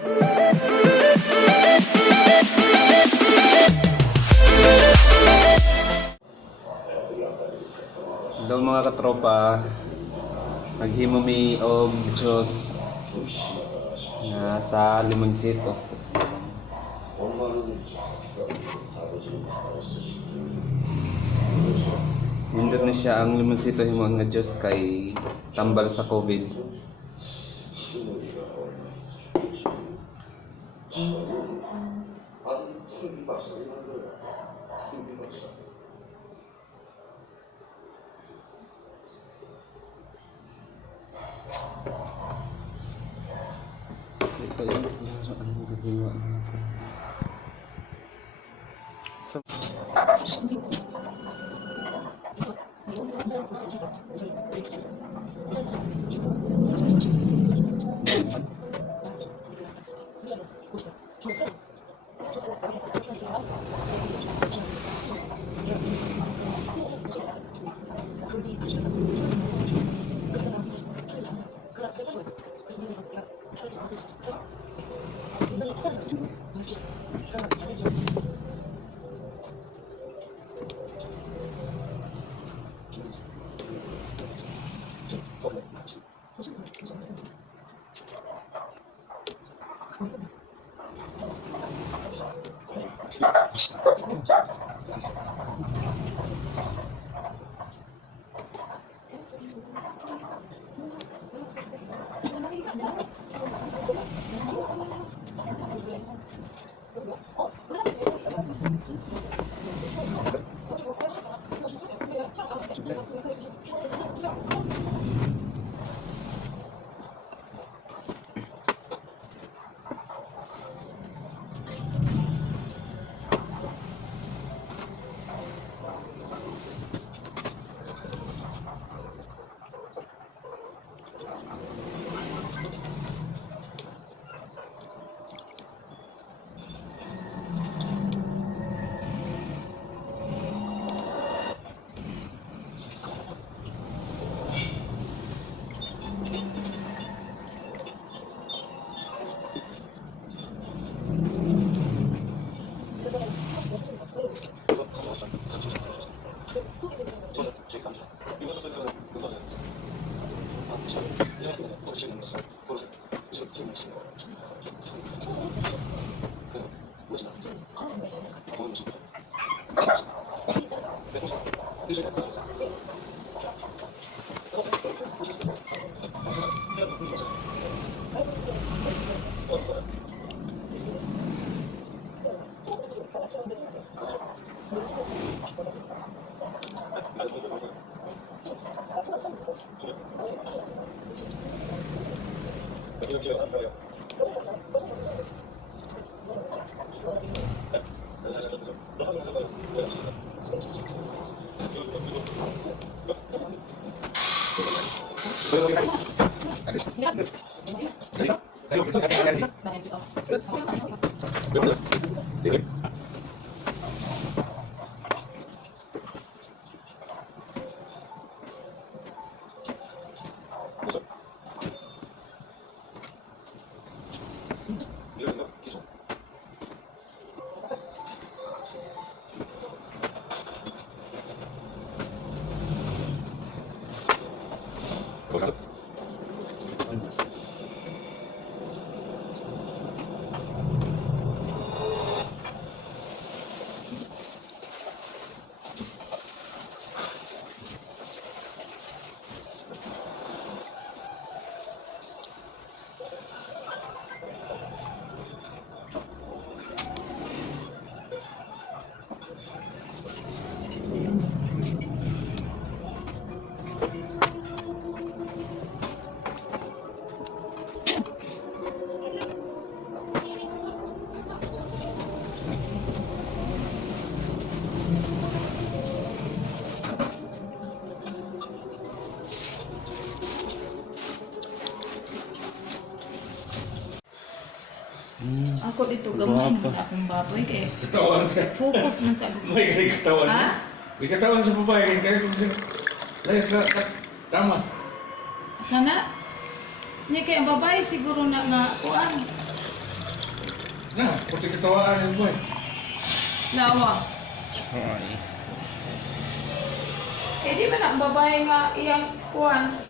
Hello mga katropa, naghimo mi og juice na sa limonsito. Nindot na siya ang limonsito himo nga juice kay tambal sa COVID. So, Ako dito gamay man akong baboy kay Katawan siya. focus man sa ako. May kaya katawan siya. Ha? May katawan sa babae. Kaya kung siya. Tama. Kana? Nya kay ang babae siguro na kuan. Na, puti ketawaan yung boy. Lawa. Ay. Eh di ba na, babae nga iyang kuwan.